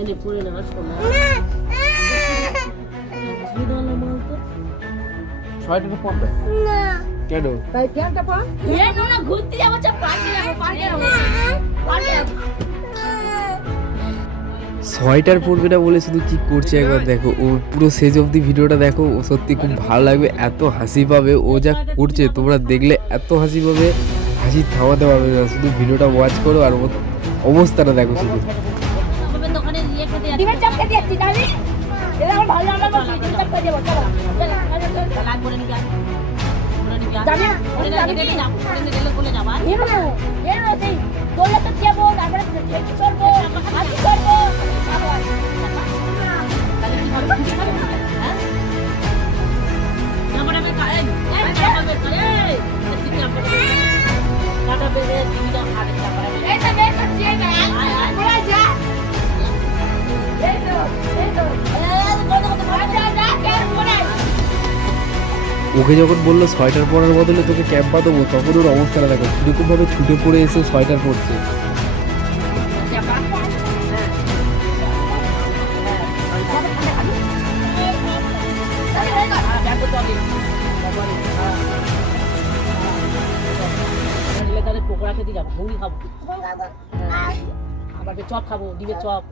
এনে পড়ে না শোনা বিদলা মাল তো সোয়েটারটা পরবে না কেন? তাই প্যান্টটা পর এ না ঘুরতে যাবো পার্কে যাবো সোয়েটার পরবে না বলে শুধু কি করছে একবার দেখো। ও পুরো শেষ অবধি ভিডিওটা দেখো, ও সত্যি খুব ভালো লাগবে, এত হাসি পাবে ও যা করছে, তোমরা দেখলে এত হাসি পাবে, হাসি থামাতে পারবে না। শুধু ভিডিওটা ওয়াচ করো আর ওর অবস্থাটা দেখো শুধু। আমাদের দোকানে নিয়ে খেতে যাচ্ছি ডিমের চাপ খেতে যাচ্ছি জানি এটা আমার ভালো আমার বসে ডিমের চাপ খেতে যাবো চলো লাগ করে নিয়ে যান জানি না ওরে না গেলে যাব করে গেলে বলে যাবা এখানে এর সেই দোলে তো যাবো তারপরে ঠেকি চলবো হাতি চলবো আবার তাহলে কি হবে হ্যাঁ নাম্বার আমি কাই এই নাম্বার করে এই ঠিক নাম্বার কাটা বেরে দিদা খাড়ে চাপা এই তো বেশ হচ্ছে না বড় যা এই তো যা যা কেন পড়ে ওকে যখন বললো সোয়েটার পরার বদলে তোকে ক্যাম্পা দেবো, তখন ওর অবস্থাটা দেখো, কিরকম ভাবে ছুটে পড়ে এসে সোয়েটার পরছে। চাপা পকোড়া খেতে যাবো মুড়ি খাবো আবার চপ খাবো ডিমের চপ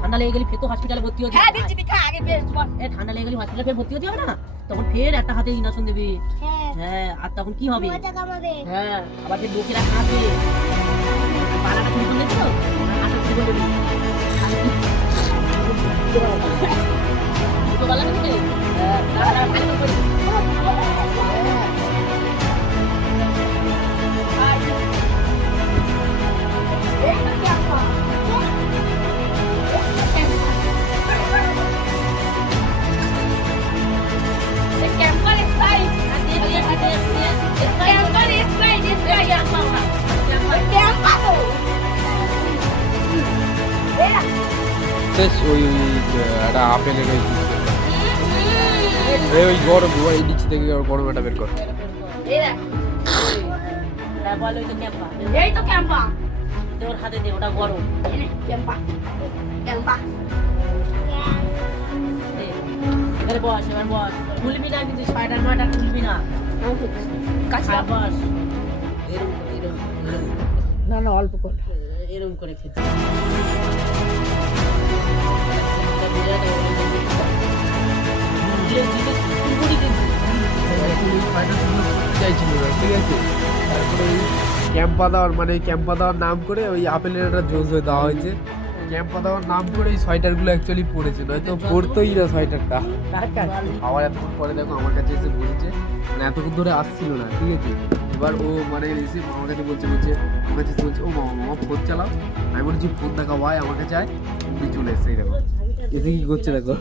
ঠান্ডা লেগে গেলে ফেতো হসপিটালে ভর্তি হতে হ্যাঁ দিচ্ছি দিখা আগে বেশ বল এ ঠান্ডা লেগে গেলে হসপিটালে ফের ভর্তি হতে হবে না তখন ফের একটা হাতে ইনজেকশন দেবে হ্যাঁ আর তখন কি হবে মজা কামাবে হ্যাঁ আবার ফের লোকেরা কাঁদবে পালাটা চুরি করে দেখো হাতে চুরি করে দেবে দুটো পালা দিচ্ছে হ্যাঁ পালা করে এই তো কি আপা The camper is fine. Camper is fine. It's fine. Camper তো এরা বেশ ওই একটা আপেলের ওই গরম ওই নিচে থেকে গরম একটা বের কর। এরা হ্যাঁ বলো ওই তো ক্যাম্পা এই তো ক্যাম্পার তোর হাতে দে ওটা গরম ক্যাম্পার ক্যাম্পার এবারে বস এবার বস খুলবি না কিন্তু স্পাইডার মাটার খুলবি না কাঁচা বস এরকম এরকম না না অল্প করে এরকম করে খেতে চাইছিল না, ঠিক আছে। তারপরে ওই ক্যাম্পা দেওয়ার মানে ক্যাম্পা দেওয়ার নাম করে ওই আপেলের একটা জোস হয়ে দেওয়া হয়েছে। ক্যাম্পা দেওয়ার নাম করে এই সোয়েটারগুলো অ্যাকচুয়ালি পড়েছে, নয়তো পড়তোই না সোয়েটারটা। আবার এতক্ষণ পরে দেখো আমার কাছে এসে বলছে, মানে এতক্ষণ ধরে আসছিল না, ঠিক আছে। এবার ও মানে এসে আমার কাছে বলছে আমার কাছে বলছে ও মামা ফোন চালাও। আমি বলছি ফোন দেখা ভাই আমার কাছে আয়, তুই চলে এসে দেখো এসে কি করছে দেখো।